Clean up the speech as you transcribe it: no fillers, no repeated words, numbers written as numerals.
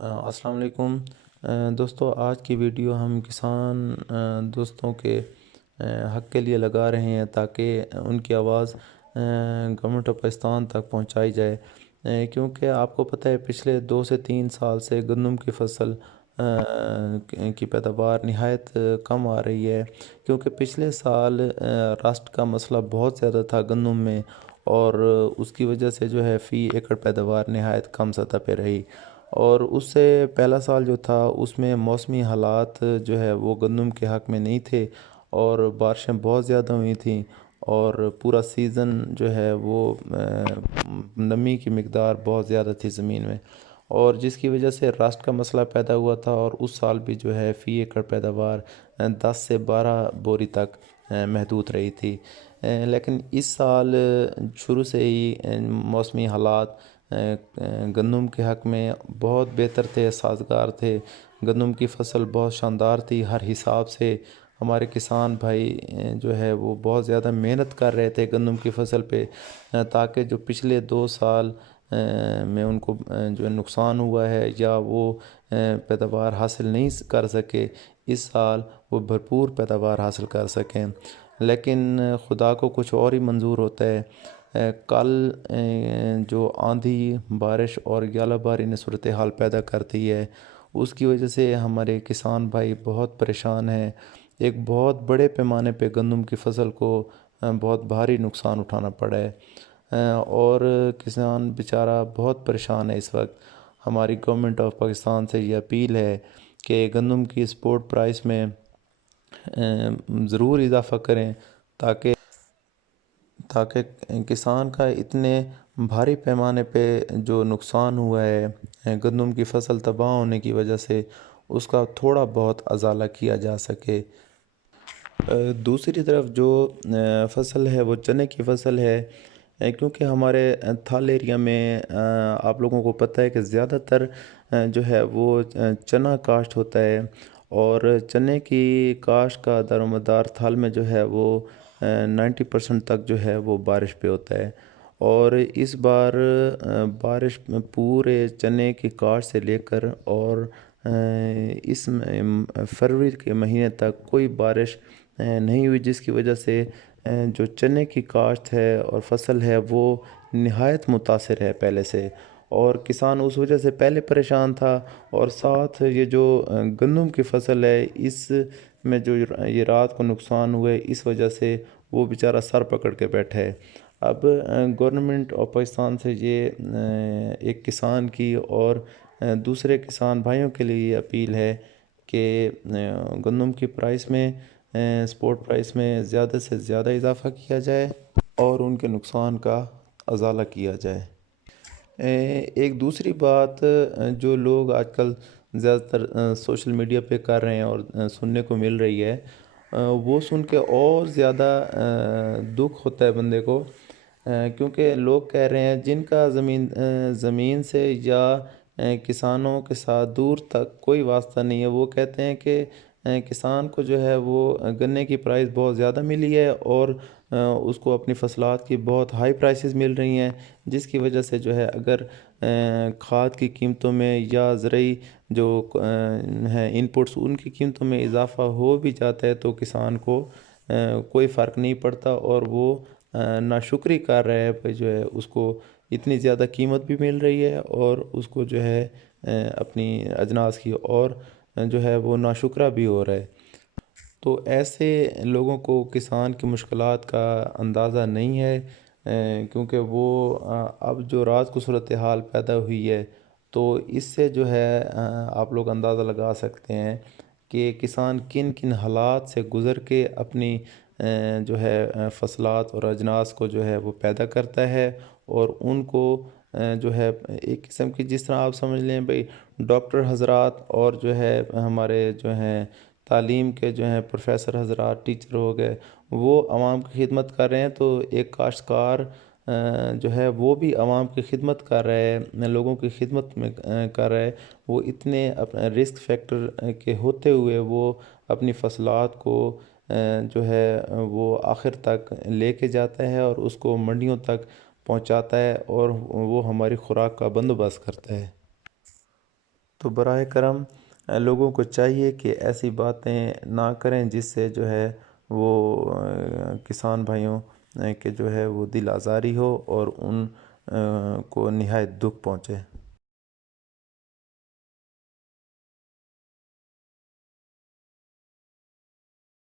السلام علیکم دوستو، آج کی ویڈیو ہم کسان دوستوں کے حق کے لیے لگا رہے ہیں تاکہ ان کی آواز گورنمنٹ آف پاکستان تک پہنچائی جائے، کیونکہ آپ کو پتہ ہے پچھلے 2 سے 3 سال سے گندم کی فصل کی پیداوار نہایت کم آ رہی ہے، کیونکہ پچھلے سال راسٹ کا مسئلہ بہت زیادہ تھا گندم میں، اور اس کی وجہ سے جو ہے فی ایکڑ پیداوار نہایت کم سطح پہ رہی۔ اور اس سے پہلا سال جو تھا اس میں موسمی حالات جو ہے وہ گندم کے حق میں نہیں تھے، اور بارشیں بہت زیادہ ہوئی تھیں، اور پورا سیزن جو ہے وہ نمی کی مقدار بہت زیادہ تھی زمین میں، اور جس کی وجہ سے راسٹ کا مسئلہ پیدا ہوا تھا، اور اس سال بھی جو ہے فی ایکڑ پیداوار 10 سے 12 بوری تک محدود رہی تھی۔ لیکن اس سال شروع سے ہی موسمی حالات گندم کے حق میں بہت بہتر تھے، سازگار تھے۔ گندم کی فصل بہت شاندار تھی ہر حساب سے۔ ہمارے کسان بھائی جو ہے وہ بہت زیادہ محنت کر رہے تھے گندم کی فصل پہ، تاکہ جو پچھلے 2 سال میں ان کو جو نقصان ہوا ہے یا وہ پیداوار حاصل نہیں کر سکے، اس سال وہ بھرپور پیداوار حاصل کر سکیں۔ لیکن خدا کو کچھ اور ہی منظور ہوتا ہے۔ کل جو آندھی، بارش اور غالہ باری نے صورتحال پیدا کرتی ہے، اس کی وجہ سے ہمارے کسان بھائی بہت پریشان ہیں۔ ایک بہت بڑے پیمانے پہ گندم کی فصل کو بہت بھاری نقصان اٹھانا پڑا ہے، اور کسان بیچارہ بہت پریشان ہے اس وقت۔ ہماری گورنمنٹ آف پاکستان سے یہ اپیل ہے کہ گندم کی سپورٹ پرائس میں ضرور اضافہ کریں، تاکہ کسان کا اتنے بھاری پیمانے پہ جو نقصان ہوا ہے گندم کی فصل تباہ ہونے کی وجہ سے، اس کا تھوڑا بہت ازالہ کیا جا سکے۔ دوسری طرف جو فصل ہے وہ چنے کی فصل ہے، کیونکہ ہمارے تھال ایریا میں آپ لوگوں کو پتہ ہے کہ زیادہ تر جو ہے وہ چنا کاشت ہوتا ہے، اور چنے کی کاشت کا دار و مدار تھال میں جو ہے وہ 90% تک جو ہے وہ بارش پہ ہوتا ہے، اور اس بار بارش پورے چنے کی کاشت سے لے کر اور اس فروری کے مہینے تک کوئی بارش نہیں ہوئی، جس کی وجہ سے جو چنے کی کاشت ہے اور فصل ہے وہ نہایت متاثر ہے پہلے سے، اور کسان اس وجہ سے پہلے پریشان تھا، اور ساتھ یہ جو گندم کی فصل ہے اس میں جو یہ رات کو نقصان ہوئے، اس وجہ سے وہ بیچارہ سر پکڑ کے بیٹھا ہے۔ اب گورنمنٹ آف پاکستان سے یہ ایک کسان کی اور دوسرے کسان بھائیوں کے لیے یہ اپیل ہے کہ گندم کی پرائس میں، سپورٹ پرائس میں زیادہ سے زیادہ اضافہ کیا جائے اور ان کے نقصان کا ازالہ کیا جائے۔ ایک دوسری بات جو لوگ آج کل زیادہ تر سوشل میڈیا پہ کر رہے ہیں اور سننے کو مل رہی ہے، وہ سن کے اور زیادہ دکھ ہوتا ہے بندے کو، کیونکہ لوگ کہہ رہے ہیں جن کا زمین سے یا کسانوں کے ساتھ دور تک کوئی واسطہ نہیں ہے، وہ کہتے ہیں کہ کسان کو جو ہے وہ گنے کی پرائس بہت زیادہ ملی ہے، اور اس کو اپنی فصلات کی بہت ہائی پرائسز مل رہی ہیں، جس کی وجہ سے جو ہے اگر کھاد کی قیمتوں میں یا زرعی جو ہیں ان پٹس ان کی قیمتوں میں اضافہ ہو بھی جاتا ہے تو کسان کو کوئی فرق نہیں پڑتا، اور وہ ناشکری کر رہا ہے پہ جو ہے اس کو اتنی زیادہ قیمت بھی مل رہی ہے، اور اس کو جو ہے اپنی اجناس کی اور جو ہے وہ ناشکرہ بھی ہو رہا ہے۔ تو ایسے لوگوں کو کسان کی مشکلات کا اندازہ نہیں ہے، کیونکہ وہ اب جو رات کو صورتحال پیدا ہوئی ہے، تو اس سے جو ہے آپ لوگ اندازہ لگا سکتے ہیں کہ کسان کن کن حالات سے گزر کے اپنی جو ہے فصلات اور اجناس کو جو ہے وہ پیدا کرتا ہے، اور ان کو جو ہے ایک قسم کی، جس طرح آپ سمجھ لیں بھئی ڈاکٹر حضرات اور جو ہے ہمارے جو ہیں تعلیم کے جو ہیں پروفیسر حضرات، ٹیچر ہو گئے، وہ عوام کی خدمت کر رہے ہیں، تو ایک کاشتکار جو ہے وہ بھی عوام کی خدمت کر رہے ہیں، لوگوں کی خدمت میں کر رہے ہیں، وہ اتنے رسک فیکٹر کے ہوتے ہوئے وہ اپنی فصلات کو جو ہے وہ آخر تک لے کے جاتا ہے اور اس کو منڈیوں تک پہنچاتا ہے، اور وہ ہماری خوراک کا بندوبست کرتا ہے۔ تو براہ کرم لوگوں کو چاہیے کہ ایسی باتیں نہ کریں جس سے جو ہے وہ کسان بھائیوں کہ جو ہے وہ دل آزاری ہو اور ان کو نہایت دکھ پہنچے۔